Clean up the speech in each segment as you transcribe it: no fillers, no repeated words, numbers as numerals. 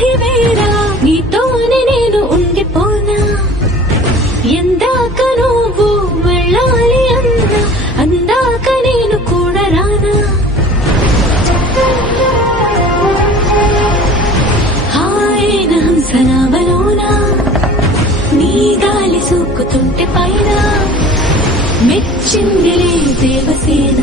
వీరాధి వీరా నీతోనే నేను ఉండిపోనా ఎందాక నువ్వు వెళ్ళాలి అన్నా అందాక నేను కూడా రానా హాయిన హంసనామలోనా నీ గాలి సూకుతుంటే పైన మెచ్చిందిలే దేవసేన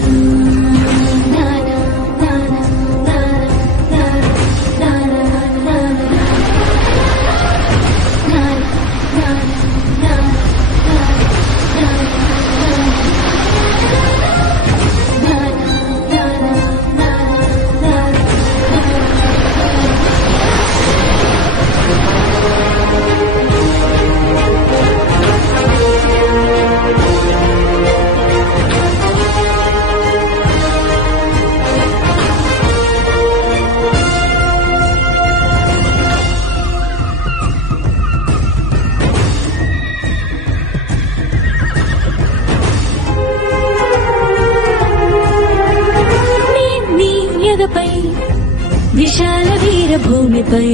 విశాల వీర భూమిపై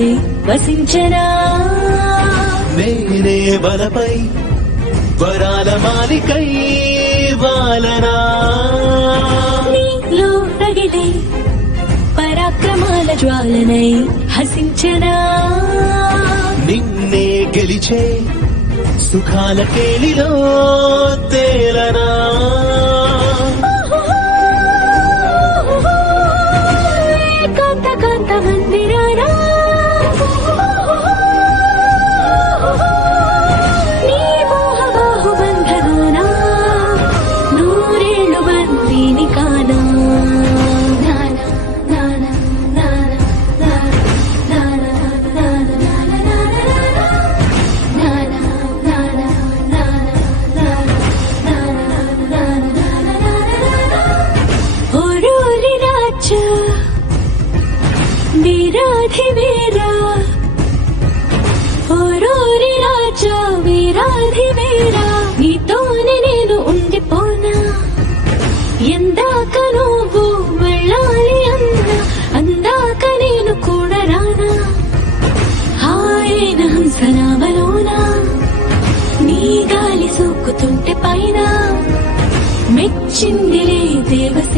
వసించరా నేనే బలపై వరాల మాలికై వాలనా నీలో రగిలే పరాక్రమాల జ్వాలనై హసించరా నిన్నే గెలిచే సుఖాల కేలిలో తేలనా మందిరానా నీ మోహ బాహుబంధనానా నూరేళ్ళు బందీని కానా వీరాధి వీరా ఓరోరి రాజా వీరాధి వీరా నీతోనే నేను ఉండిపోనా ఎందాక నువ్వు వెళ్ళాలి అన్నా అందాక నేను కూడా రానా హాయిన హంసనామలోనా నీ గాలి సూకుతుంటే పైన మెచ్చిందిలే దేవసేన